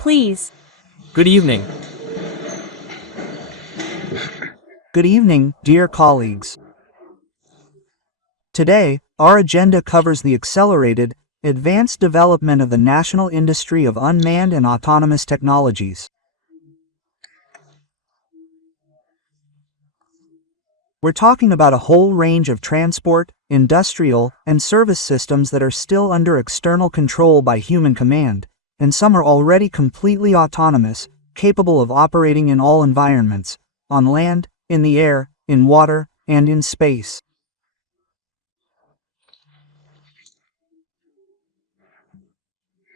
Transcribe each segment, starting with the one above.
Please. Good evening. Good evening, dear colleagues. Today, our agenda covers the accelerated, advanced development of the national industry of unmanned and autonomous technologies. We're talking about a whole range of transport, industrial, and service systems that are still under external control by human command, and some are already completely autonomous, capable of operating in all environments, on land, in the air, in water, and in space.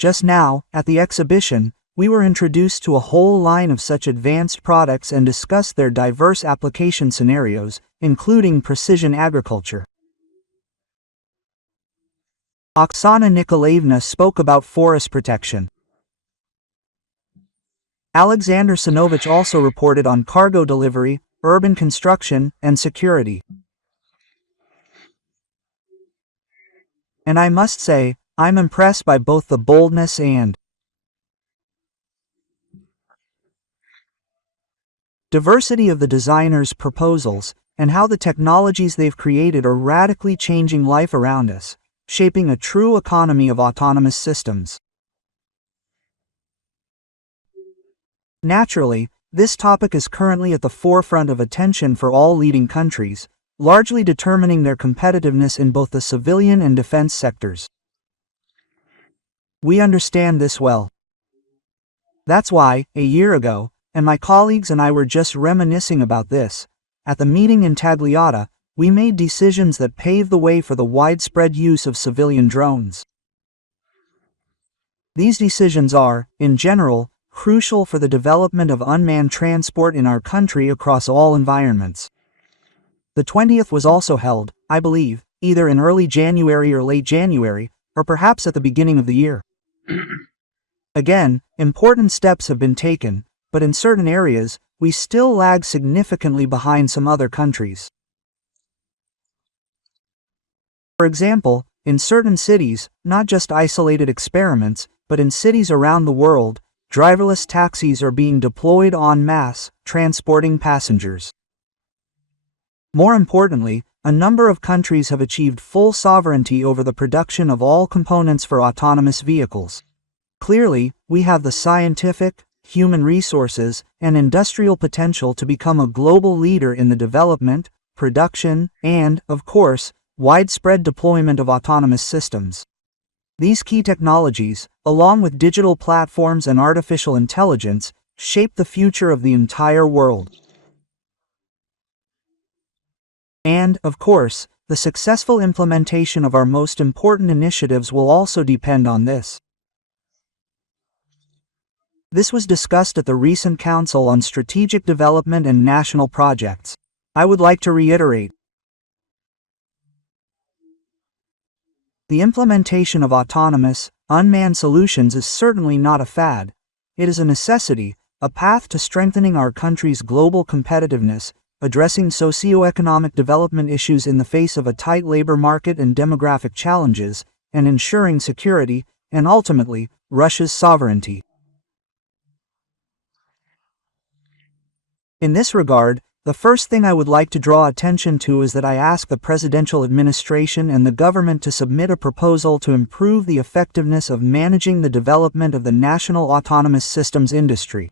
Just now, at the exhibition, we were introduced to a whole line of such advanced products and discussed their diverse application scenarios, including precision agriculture. Oksana Nikolaevna spoke about forest protection. Alexander Sinovich also reported on cargo delivery, urban construction, and security. And I must say, I'm impressed by both the boldness and diversity of the designers' proposals, and how the technologies they've created are radically changing life around us, shaping a true economy of autonomous systems. Naturally, this topic is currently at the forefront of attention for all leading countries, largely determining their competitiveness in both the civilian and defense sectors. We understand this well. That's why, a year ago, and my colleagues and I were just reminiscing about this, at the meeting in Tagliata, we made decisions that paved the way for the widespread use of civilian drones. These decisions are, in general, crucial for the development of unmanned transport in our country across all environments. The 20th was also held, I believe, either in early January or late January, or perhaps at the beginning of the year. Again, important steps have been taken, but in certain areas, we still lag significantly behind some other countries. For example, in certain cities, not just isolated experiments, but in cities around the world, driverless taxis are being deployed en masse, transporting passengers. More importantly, a number of countries have achieved full sovereignty over the production of all components for autonomous vehicles. Clearly, we have the scientific, human resources, and industrial potential to become a global leader in the development, production, and, of course, widespread deployment of autonomous systems. These key technologies, along with digital platforms and artificial intelligence, shape the future of the entire world. And, of course, the successful implementation of our most important initiatives will also depend on this. This was discussed at the recent Council on Strategic Development and National Projects. I would like to reiterate. The implementation of autonomous, unmanned solutions is certainly not a fad. It is a necessity, a path to strengthening our country's global competitiveness, addressing socio-economic development issues in the face of a tight labor market and demographic challenges, and ensuring security, and ultimately, Russia's sovereignty. In this regard, the first thing I would like to draw attention to is that I ask the presidential administration and the government to submit a proposal to improve the effectiveness of managing the development of the national autonomous systems industry.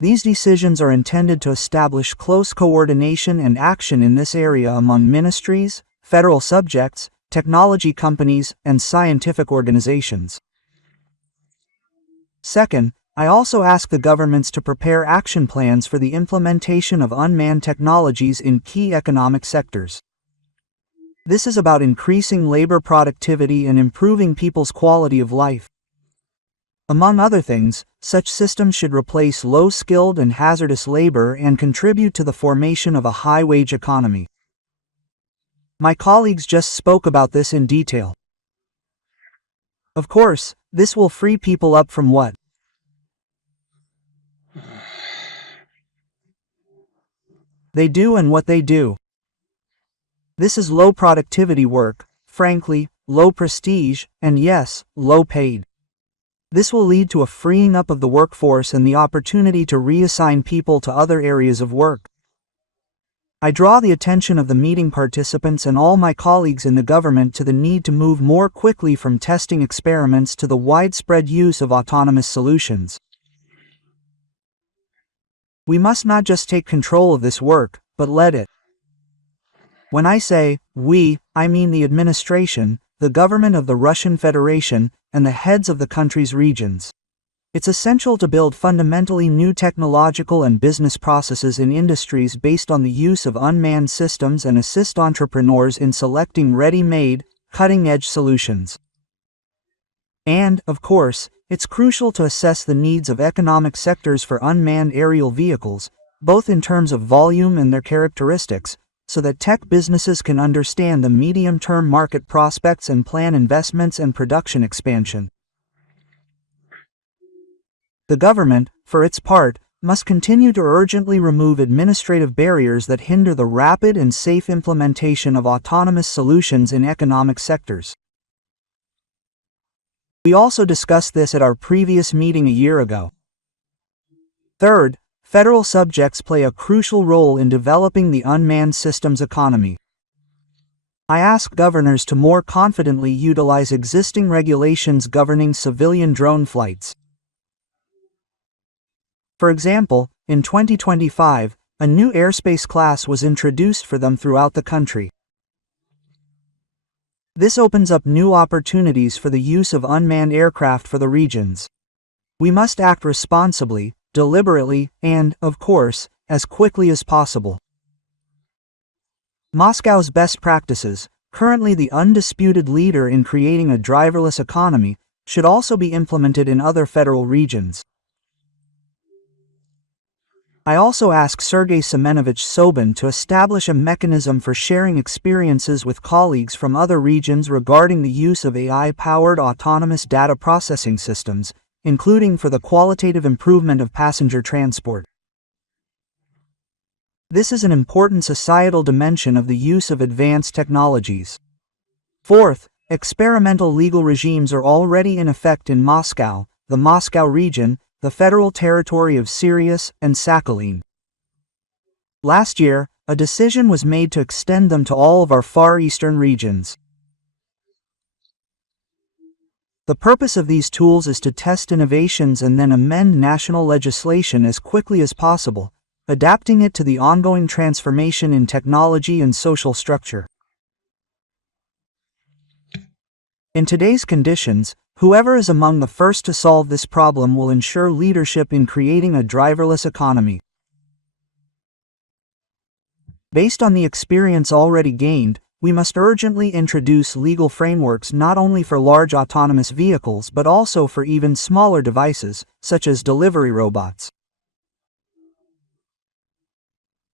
These decisions are intended to establish close coordination and action in this area among ministries, federal subjects, technology companies, and scientific organizations. Second, I also ask the governments to prepare action plans for the implementation of unmanned technologies in key economic sectors. This is about increasing labor productivity and improving people's quality of life. Among other things, such systems should replace low-skilled and hazardous labor and contribute to the formation of a high-wage economy. My colleagues just spoke about this in detail. Of course, this will free people up from what they do and what they do. This is low productivity work, frankly, low prestige, and yes, low paid. This will lead to a freeing up of the workforce and the opportunity to reassign people to other areas of work. I draw the attention of the meeting participants and all my colleagues in the government to the need to move more quickly from testing experiments to the widespread use of autonomous solutions. We must not just take control of this work, but let it. When I say we, I mean the administration, the government of the Russian Federation, and the heads of the country's regions. It's essential to build fundamentally new technological and business processes in industries based on the use of unmanned systems and assist entrepreneurs in selecting ready-made, cutting-edge solutions. And, of course, it's crucial to assess the needs of economic sectors for unmanned aerial vehicles, both in terms of volume and their characteristics, so that tech businesses can understand the medium-term market prospects and plan investments and production expansion. The government, for its part, must continue to urgently remove administrative barriers that hinder the rapid and safe implementation of autonomous solutions in economic sectors. We also discussed this at our previous meeting a year ago. Third, federal subjects play a crucial role in developing the unmanned systems economy. I ask governors to more confidently utilize existing regulations governing civilian drone flights. For example, in 2025, a new airspace class was introduced for them throughout the country. This opens up new opportunities for the use of unmanned aircraft for the regions. We must act responsibly, deliberately, and, of course, as quickly as possible. Moscow's best practices, currently the undisputed leader in creating a driverless economy, should also be implemented in other federal regions. I also ask Sergei Semenovich Sobin to establish a mechanism for sharing experiences with colleagues from other regions regarding the use of AI-powered autonomous data processing systems, including for the qualitative improvement of passenger transport. This is an important societal dimension of the use of advanced technologies. Fourth, experimental legal regimes are already in effect in Moscow, the Moscow region, the Federal Territory of Sirius, and Sakhalin. Last year, a decision was made to extend them to all of our Far Eastern regions. The purpose of these tools is to test innovations and then amend national legislation as quickly as possible, adapting it to the ongoing transformation in technology and social structure. In today's conditions, whoever is among the first to solve this problem will ensure leadership in creating a driverless economy. Based on the experience already gained, we must urgently introduce legal frameworks not only for large autonomous vehicles but also for even smaller devices, such as delivery robots.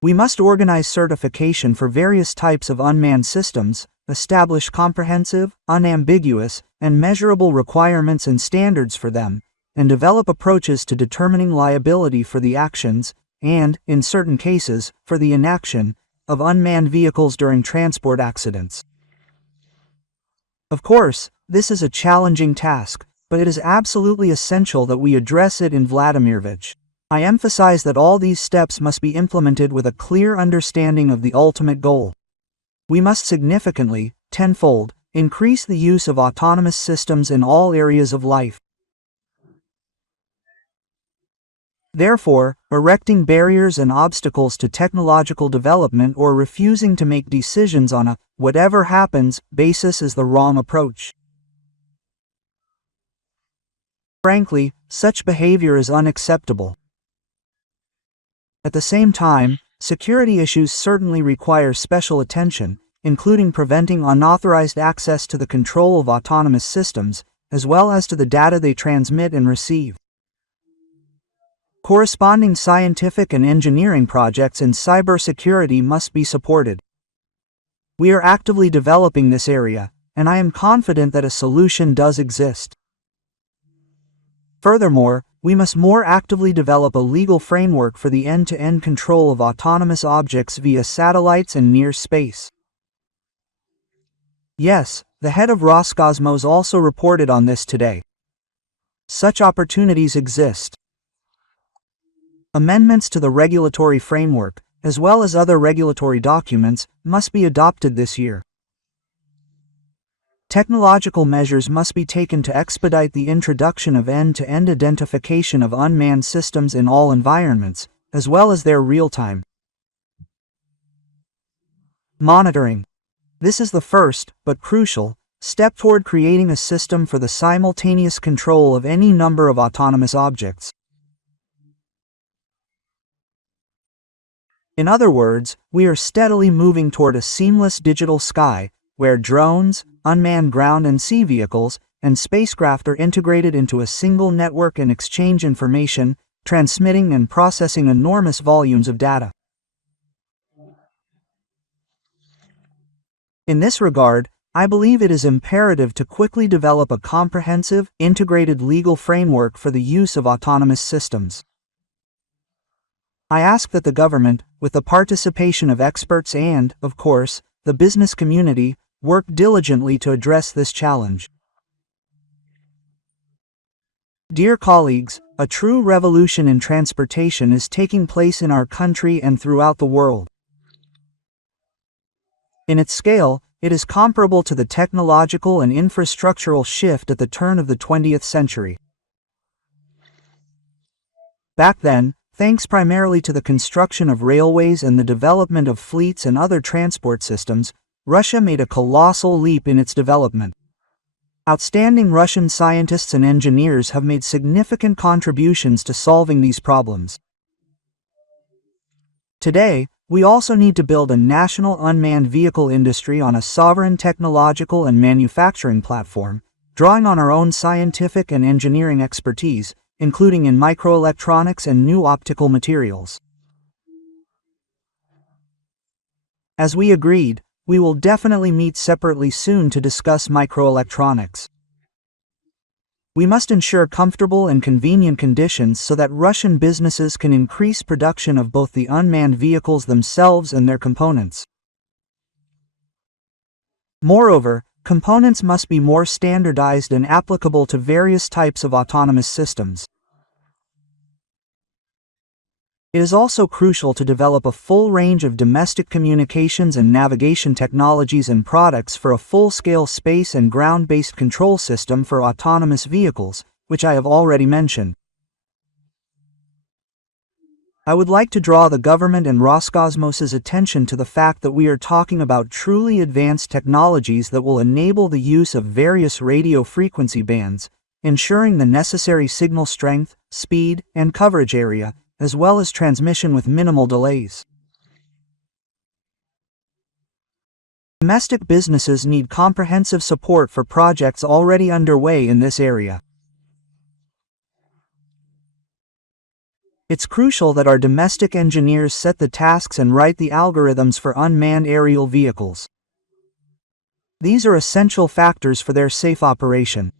We must organize certification for various types of unmanned systems, establish comprehensive, unambiguous, and measurable requirements and standards for them, and develop approaches to determining liability for the actions, and, in certain cases, for the inaction, of unmanned vehicles during transport accidents. Of course, this is a challenging task, but it is absolutely essential that we address it in Vladimirovich. I emphasize that all these steps must be implemented with a clear understanding of the ultimate goal. We must significantly, tenfold, increase the use of autonomous systems in all areas of life. Therefore, erecting barriers and obstacles to technological development or refusing to make decisions on a whatever happens basis is the wrong approach. Frankly, such behavior is unacceptable. At the same time, security issues certainly require special attention, including preventing unauthorized access to the control of autonomous systems, as well as to the data they transmit and receive. Corresponding scientific and engineering projects in cybersecurity must be supported. We are actively developing this area, and I am confident that a solution does exist. Furthermore, we must more actively develop a legal framework for the end-to-end control of autonomous objects via satellites and near space. Yes, the head of Roscosmos also reported on this today. such opportunities exist. Amendments to the regulatory framework, as well as other regulatory documents, must be adopted this year. Technological measures must be taken to expedite the introduction of end-to-end identification of unmanned systems in all environments, as well as their real-time monitoring. This is the first, but crucial, step toward creating a system for the simultaneous control of any number of autonomous objects. In other words, we are steadily moving toward a seamless digital sky, where drones, unmanned ground and sea vehicles, and spacecraft are integrated into a single network and exchange information, transmitting and processing enormous volumes of data. In this regard, I believe it is imperative to quickly develop a comprehensive, integrated legal framework for the use of autonomous systems. I ask that the government, with the participation of experts and, of course, the business community, work diligently to address this challenge. Dear colleagues, a true revolution in transportation is taking place in our country and throughout the world. In its scale, it is comparable to the technological and infrastructural shift at the turn of the 20th century. Back then, thanks primarily to the construction of railways and the development of fleets and other transport systems, Russia made a colossal leap in its development. Outstanding Russian scientists and engineers have made significant contributions to solving these problems. Today, we also need to build a national unmanned vehicle industry on a sovereign technological and manufacturing platform, drawing on our own scientific and engineering expertise, including in microelectronics and new optical materials. As we agreed, we will definitely meet separately soon to discuss microelectronics. We must ensure comfortable and convenient conditions so that Russian businesses can increase production of both the unmanned vehicles themselves and their components. Moreover, components must be more standardized and applicable to various types of autonomous systems. It is also crucial to develop a full range of domestic communications and navigation technologies and products for a full-scale space and ground-based control system for autonomous vehicles, which I have already mentioned. I would like to draw the government and Roscosmos's attention to the fact that we are talking about truly advanced technologies that will enable the use of various radio frequency bands, ensuring the necessary signal strength, speed, and coverage area, as well as transmission with minimal delays. Domestic businesses need comprehensive support for projects already underway in this area. It's crucial that our domestic engineers set the tasks and write the algorithms for unmanned aerial vehicles. These are essential factors for their safe operation.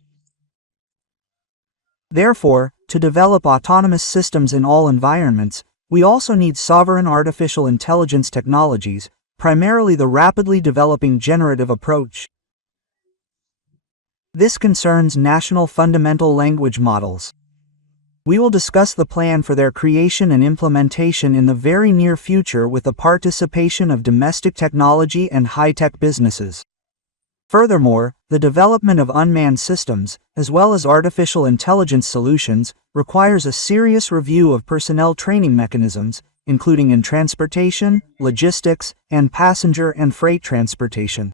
Therefore, to develop autonomous systems in all environments, we also need sovereign artificial intelligence technologies, primarily the rapidly developing generative approach. This concerns national fundamental language models. We will discuss the plan for their creation and implementation in the very near future with the participation of domestic technology and high-tech businesses. Furthermore, the development of unmanned systems, as well as artificial intelligence solutions, requires a serious review of personnel training mechanisms, including in transportation, logistics, and passenger and freight transportation.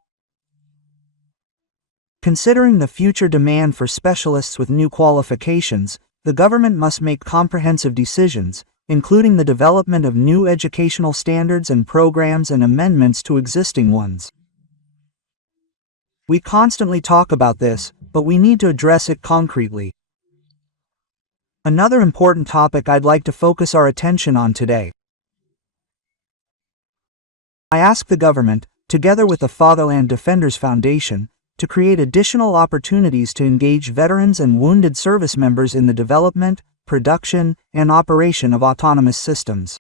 Considering the future demand for specialists with new qualifications, the government must make comprehensive decisions, including the development of new educational standards and programs and amendments to existing ones. We constantly talk about this, but we need to address it concretely. Another important topic I'd like to focus our attention on today. I ask the government, together with the Fatherland Defenders Foundation, to create additional opportunities to engage veterans and wounded service members in the development, production, and operation of autonomous systems.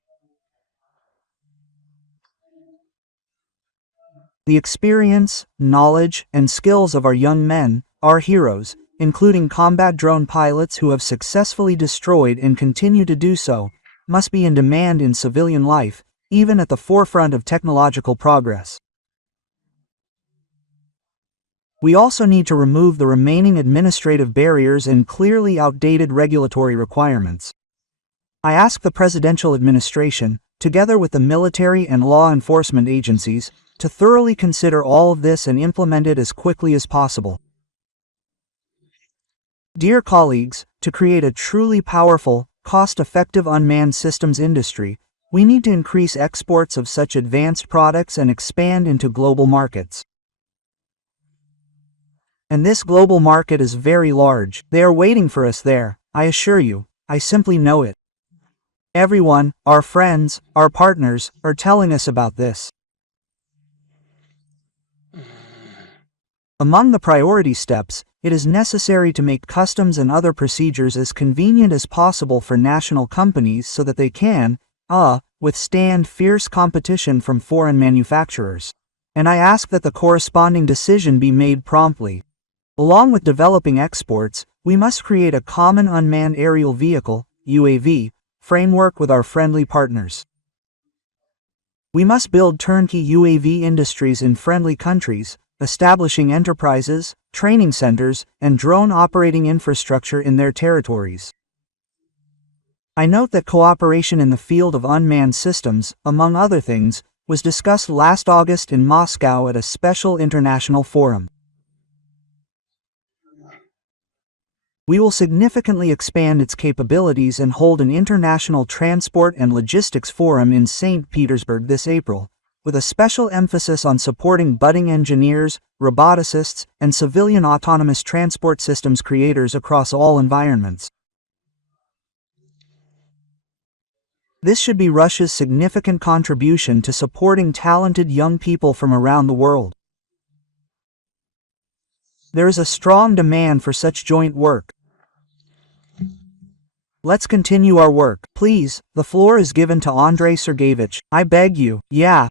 The experience, knowledge, and skills of our young men, our heroes, including combat drone pilots who have successfully destroyed and continue to do so, must be in demand in civilian life, even at the forefront of technological progress. We also need to remove the remaining administrative barriers and clearly outdated regulatory requirements. I ask the presidential administration, together with the military and law enforcement agencies, to thoroughly consider all of this and implement it as quickly as possible. Dear colleagues, to create a truly powerful, cost-effective unmanned systems industry, we need to increase exports of such advanced products and expand into global markets. And this global market is very large. They are waiting for us there, I assure you. I simply know it. Everyone, our friends, our partners, are telling us about this. Among the priority steps, it is necessary to make customs and other procedures as convenient as possible for national companies so that they can, withstand fierce competition from foreign manufacturers. And I ask that the corresponding decision be made promptly. Along with developing exports, we must create a common unmanned aerial vehicle, UAV, framework with our friendly partners. We must build turnkey UAV industries in friendly countries, establishing enterprises, training centers, and drone operating infrastructure in their territories. I note that cooperation in the field of unmanned systems, among other things, was discussed last August in Moscow at a special international forum. We will significantly expand its capabilities and hold an international transport and logistics forum in St. Petersburg this April, with a special emphasis on supporting budding engineers, roboticists, and civilian autonomous transport systems creators across all environments. This should be Russia's significant contribution to supporting talented young people from around the world. There is a strong demand for such joint work. Let's continue our work. Please, the floor is given to Andrei Sergeyevich. I beg you. Yeah.